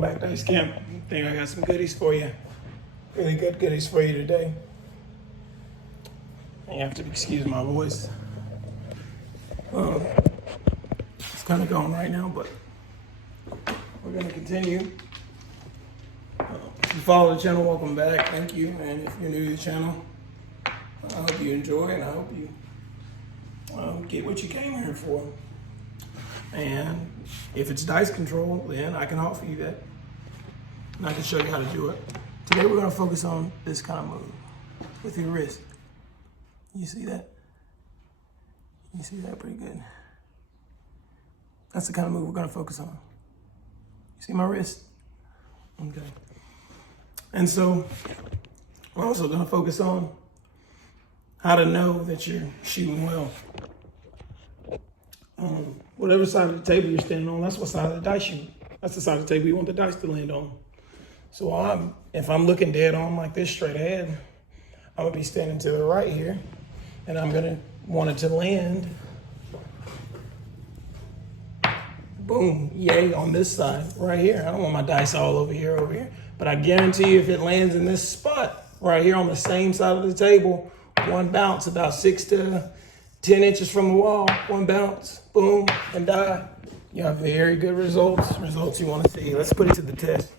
Welcome back to Dice Camp. I think I got some goodies for you. Really good goodies for you today. You have to excuse my voice. It's kind of going right now, but we're going to continue. If you follow the channel, welcome back. Thank you. And if you're new to the channel, I hope you enjoy and I hope you get what you came here for. And if it's dice control, then I can offer you that. And I can show you how to do it. Today we're going to focus on this kind of move with your wrist. You see that? You see that pretty good. That's the kind of move we're going to focus on. You see my wrist? Okay. And so we're also going to focus on how to know that you're shooting well. Whatever side of the table you're standing on, that's what side of the dice that's the side of the table you want the dice to land on. So if I'm looking dead on like this straight ahead, I'm gonna be standing to the right here, and I'm gonna want it to land, boom, yay, on this side right here. I don't want my dice all over here, but I guarantee you if it lands in this spot right here on the same side of the table, one bounce about 6 to 10 inches from the wall, one bounce, boom, and die. You have very good results you want to see. Let's put it to the test.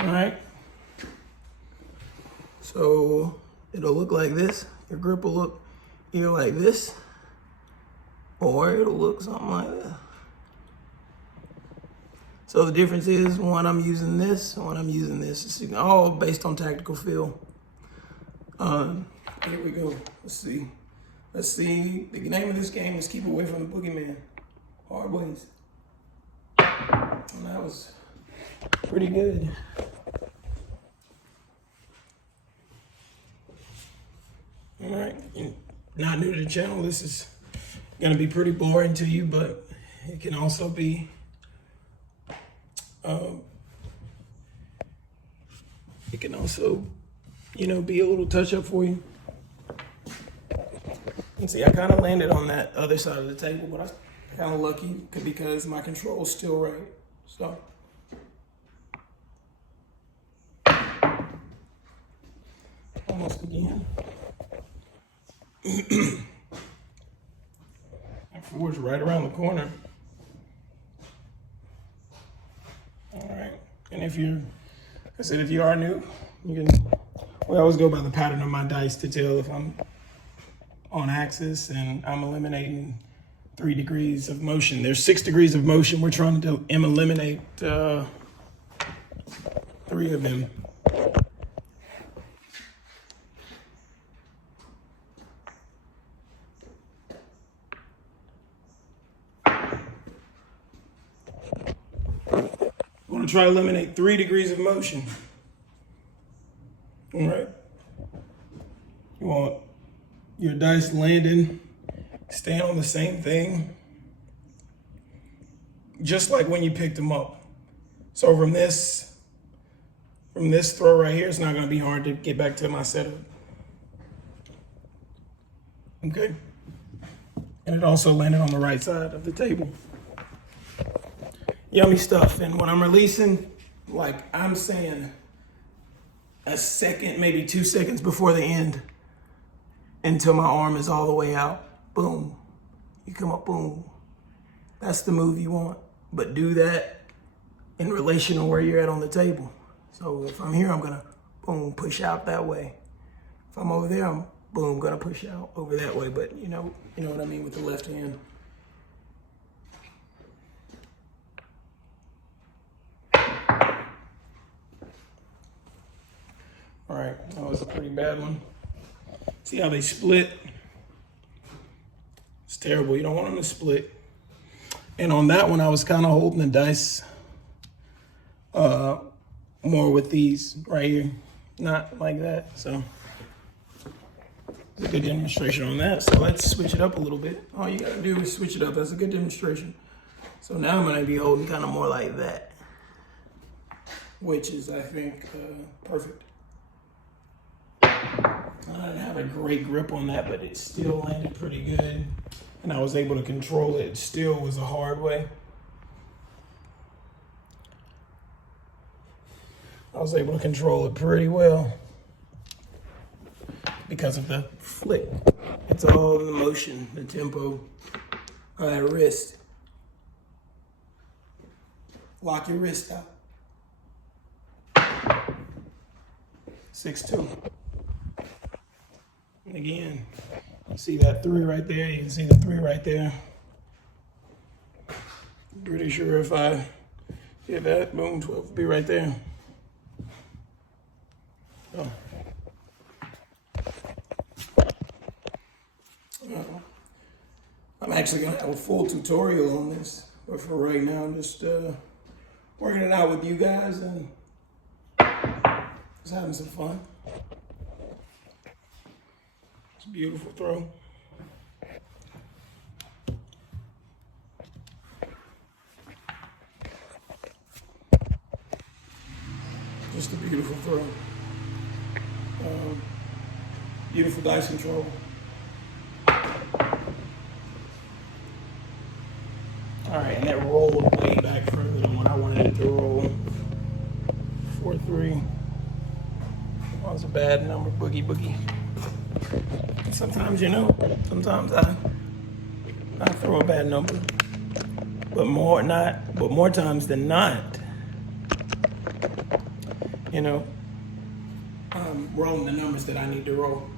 All right. So it'll look like this. Your grip will look either like this, or it'll look something like this. So the difference is, one I'm using this, one I'm using this. It's all based on tactical feel. Here we go. Let's see. The name of this game is Keep Away from the Boogeyman. Hard wins. And that was pretty good. All right. You're not new to the channel. This is going to be pretty boring to you, but it can also be be a little touch up for you. And see, I kind of landed on that other side of the table, but I'm kind of lucky because my control's still right. So, almost again. My four's right around the corner. All right, and if you are new, we always go by the pattern of my dice to tell if I'm on axis and I'm eliminating 3 degrees of motion. There's 6 degrees of motion. We're trying to eliminate 3 of them. We want to try to eliminate 3 degrees of motion. All right. You want your dice landing, staying on the same thing, just like when you picked them up. So from this throw right here, it's not going to be hard to get back to my setup. Okay. And it also landed on the right side of the table. Yummy stuff. And when I'm releasing, like I'm saying, a second, maybe 2 seconds before the end, until my arm is all the way out. Boom. You come up, boom. That's the move you want. But do that in relation to where you're at on the table. So if I'm here, I'm gonna, boom, push out that way. If I'm over there, I'm, boom, gonna push out over that way. But you know what I mean with the left hand. All right, that was a pretty bad one. See how they split? It's terrible. You don't want them to split. And on that one, I was kind of holding the dice more with these right here, not like that. So it's a good demonstration on that. So let's switch it up a little bit. All you gotta do is switch it up. That's a good demonstration. So now I'm gonna be holding kind of more like that, which is, I think, perfect. I didn't have a great grip on that, but it still landed pretty good. And I was able to control it. It still was a hard way. I was able to control it pretty well because of the flick. It's all the motion, the tempo of that wrist. Lock your wrist out. 6-2. And again, you see that 3 right there. You can see the 3 right there. Pretty sure if I hit that, boom, 12 will be right there. Oh. I'm actually gonna have a full tutorial on this, but for right now, I'm just working it out with you guys and just having some fun. It's a beautiful throw. Just a beautiful throw. Beautiful dice control. All right, and that rolled way back further than what I wanted it to roll. 4-3. That was a bad number, boogie. Sometimes, sometimes I throw a bad number, but more times than not, I'm rolling the numbers that I need to roll.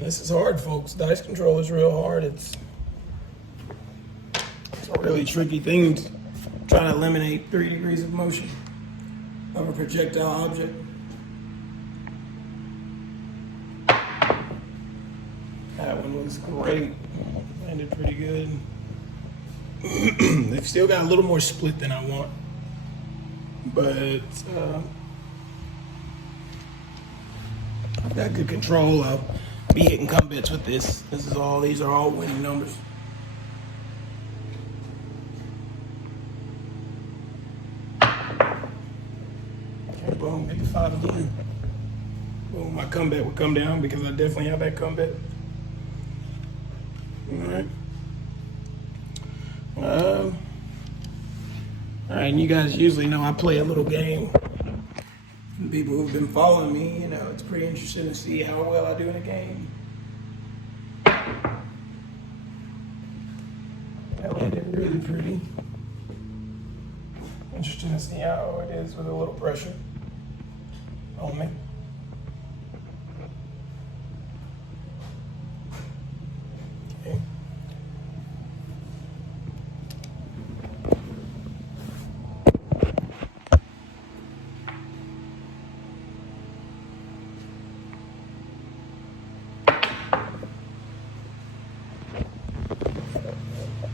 This is hard, folks. Dice control is real hard. It's a really tricky thing to try to eliminate 3 degrees of motion of a projectile object. That one was great. Landed pretty good. They've still got a little more split than I want, but I've got good control. I'll be hitting come bets with this. These are all winning numbers. Okay, boom, maybe 5 again. Boom, my comeback would come down because I definitely have that comeback. All right, and you guys usually know I play a little game. People who've been following me, it's pretty interesting to see how well I do in a game. That landed really pretty. Interesting to see how it is with a little pressure on me. Okay.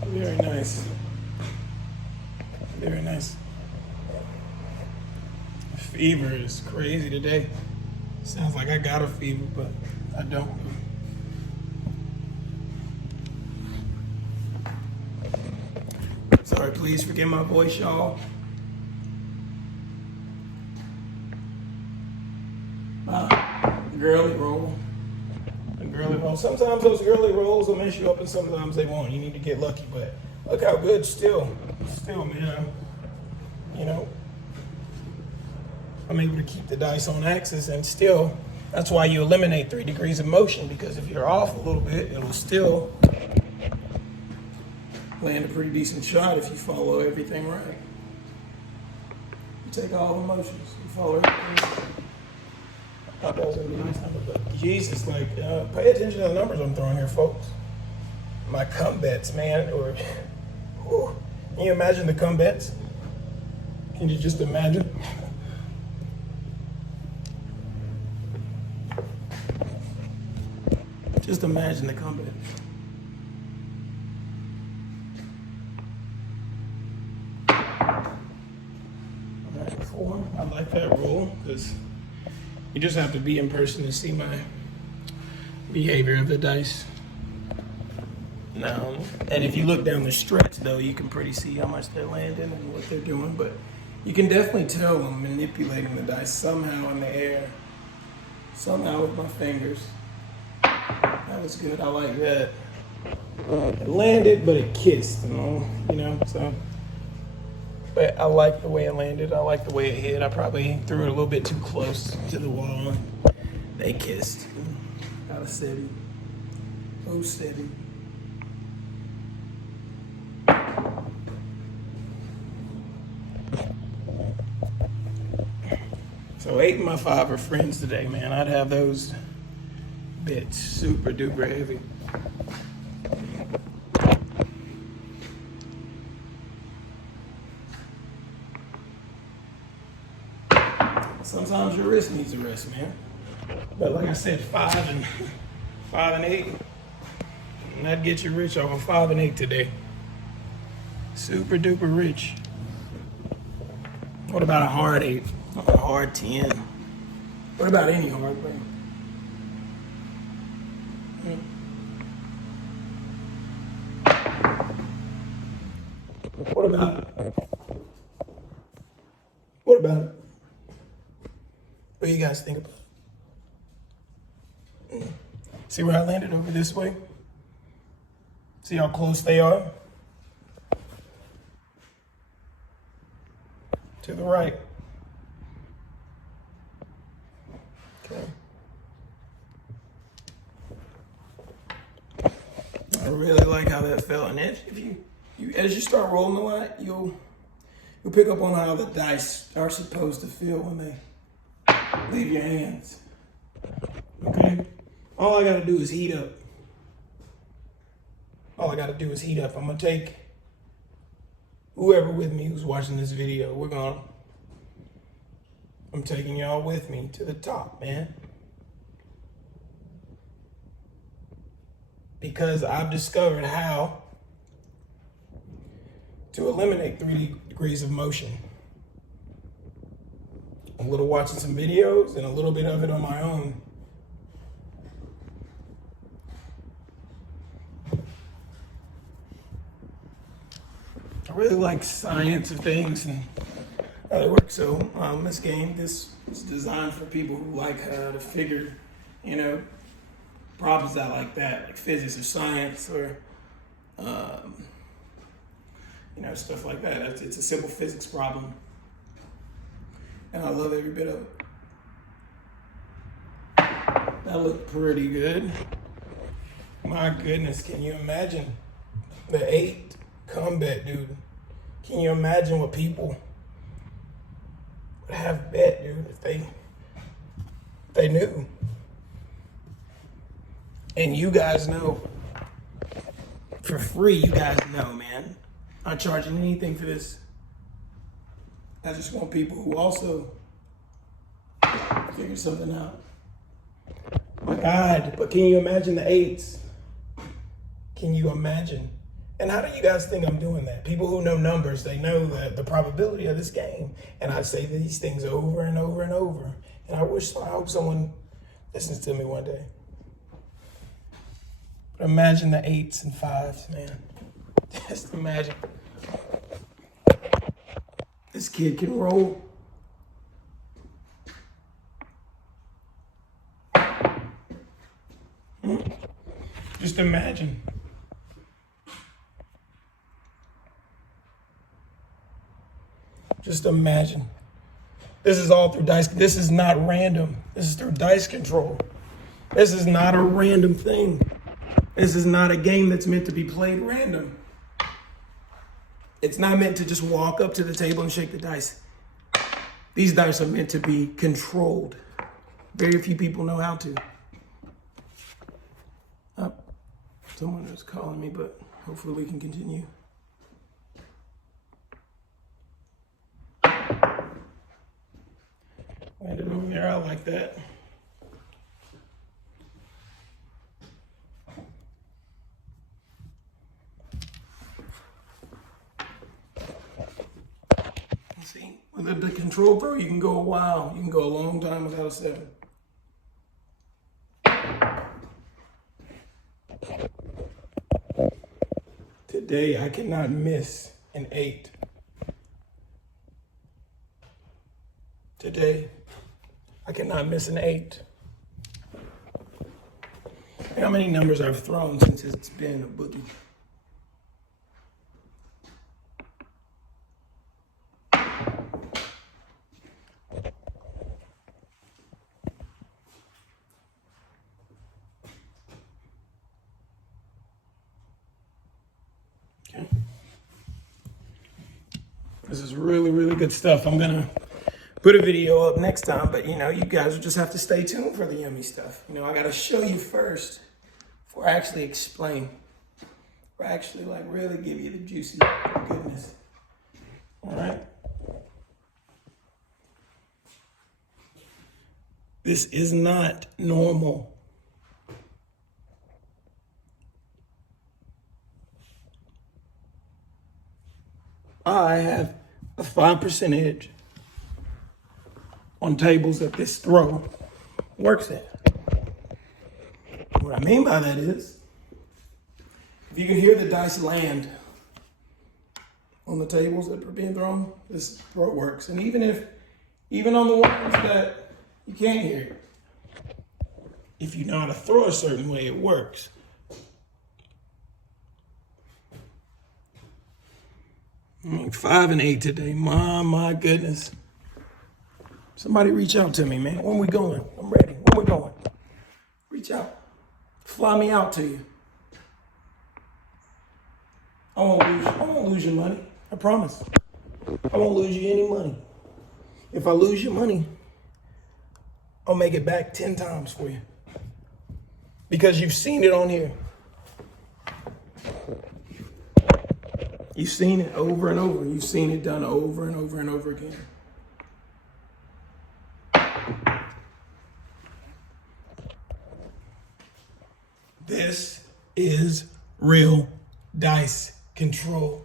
Very nice. Very nice. Fever is crazy today. Sounds like I got a fever, but I don't. Sorry, please forgive my voice, y'all. Girly roll. A girly roll. Sometimes those girly rolls will mess you up and sometimes they won't. You need to get lucky, but look how good still, man. I'm able to keep the dice on axis and still, that's why you eliminate 3 degrees of motion, because if you're off a little bit, it'll still land a pretty decent shot if you follow everything right. You take all the motions, you follow everything. I thought that was gonna be a nice number, but Jesus, pay attention to the numbers I'm throwing here, folks. My come bets, man, can you imagine the come bets? Can you just imagine? Just imagine the come bets. All right, 4. I like that roll because You just have to be in person to see my behavior of the dice. Now, and if you look down the stretch, though, you can pretty see how much they're landing and what they're doing. But you can definitely tell I'm manipulating the dice somehow in the air, somehow with my fingers. That was good. I like that. It landed, but it kissed, you know. So, but I like the way it landed. I like the way it hit. I probably threw it a little bit too close to the wall. And they kissed. Got a steady. Oh, steady. So 8 and my 5 are friends today, man. I'd have those bits super duper heavy. Sometimes your wrist needs a rest, man. But like I said, 5 and 8, and that'd get you rich off of 5 and 8 today. Super duper rich. What about a hard 8? A hard 10? What about any hard player? What about it? What about it? What do you guys think about it? See where I landed over this way? See how close they are? To the right. Okay. I really like how that felt. And if you as you start rolling a lot, you'll pick up on how the dice are supposed to feel when they leave your hands. Okay? All I gotta do is heat up. All I gotta do is heat up. I'm gonna take whoever with me who's watching this video, I'm taking y'all with me to the top, man. Because I've discovered how to eliminate 3 degrees of motion. A little watching some videos and a little bit of it on my own. I really like science of things and how they work. So this game, this is designed for people who like to figure, problems out like that, like physics or science or, stuff like that. It's a simple physics problem. And I love every bit of it. That looked pretty good. My goodness, can you imagine the 8 combat, dude? Can you imagine what people would have bet, dude, if they knew? And you guys know, for free, you guys know, man. Not charging anything for this. I just want people who also figure something out. My God, but can you imagine the 8s? Can you imagine? And how do you guys think I'm doing that? People who know numbers, they know the probability of this game. And I say these things over and over and over. And I hope someone listens to me one day. But imagine the 8s and 5s, man. Just imagine. This kid can roll. Just imagine. Just imagine. This is all through dice. This is not random. This is through dice control. This is not a random thing. This is not a game that's meant to be played random. It's not meant to just walk up to the table and shake the dice. These dice are meant to be controlled. Very few people know how to. Someone is calling me, but hopefully we can continue. Landed over there, I like that. See, with the control throw, you can go a while. You can go a long time without a 7. Today, I cannot miss an 8. Today, I cannot miss an 8. How many numbers I've thrown since it's been a boogie? Okay. This is really, really good stuff. I'm gonna put a video up next time, but you guys will just have to stay tuned for the yummy stuff. I gotta show you first before I actually explain, or actually like really give you the juicy goodness. All right. This is not normal. I have a 5% edge on tables that this throw works at. What I mean by that is, if you can hear the dice land on the tables that are being thrown, this throw works. And even on the ones that you can't hear it, if you know how to throw a certain way, it works. I mean, 5 and 8 today. My goodness. Somebody reach out to me, man. When we going? I'm ready. When we going? Reach out. Fly me out to you. I won't lose your money. I promise. I won't lose you any money. If I lose your money, I'll make it back 10 times for you. Because you've seen it on here. You've seen it over and over. You've seen it done over and over and over again. This is real dice control.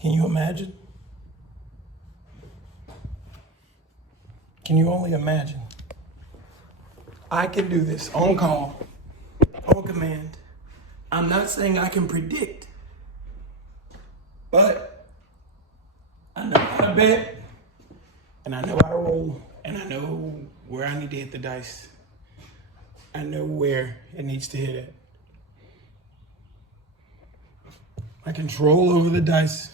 Can you imagine? Can you only imagine? I can do this on call, on command. I'm not saying I can predict, but I know how to bet, and I know how to roll, and I know where I need to hit the dice. I know where it needs to hit it. I control over the dice.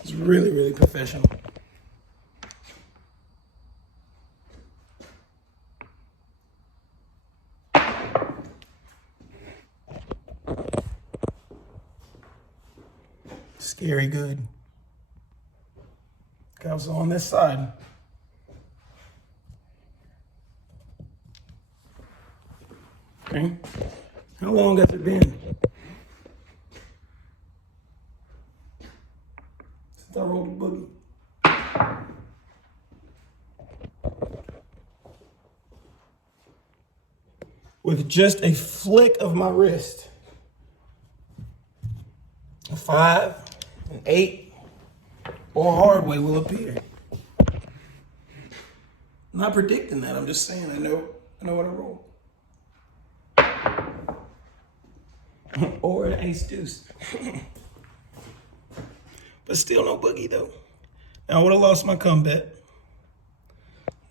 It's really, really professional. Scary good. Comes on this side. Okay. How long has it been since I rolled a boogie? With just a flick of my wrist, a 5, an 8, or a hard way will appear. I'm not predicting that. I'm just saying I know what I roll. Or an ace deuce. But still no boogie though. Now I would have lost my comeback.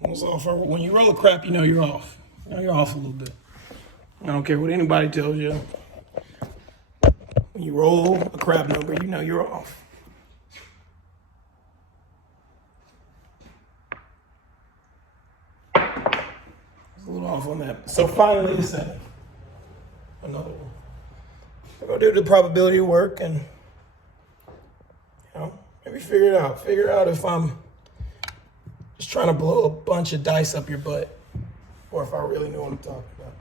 I was off. When you roll a crap, you're off. You're off a little bit. I don't care what anybody tells you. When you roll a crap number, you're off. A little off on that. So finally, the 7. Another one. We're gonna do the probability work and maybe figure it out. Figure out if I'm just trying to blow a bunch of dice up your butt, or if I really know what I'm talking about.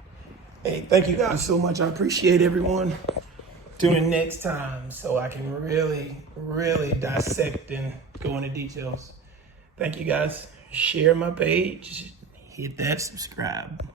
Hey, thank you guys so much. I appreciate everyone. Tune in next time so I can really, really dissect and go into details. Thank you guys. Share my page. hit that subscribe.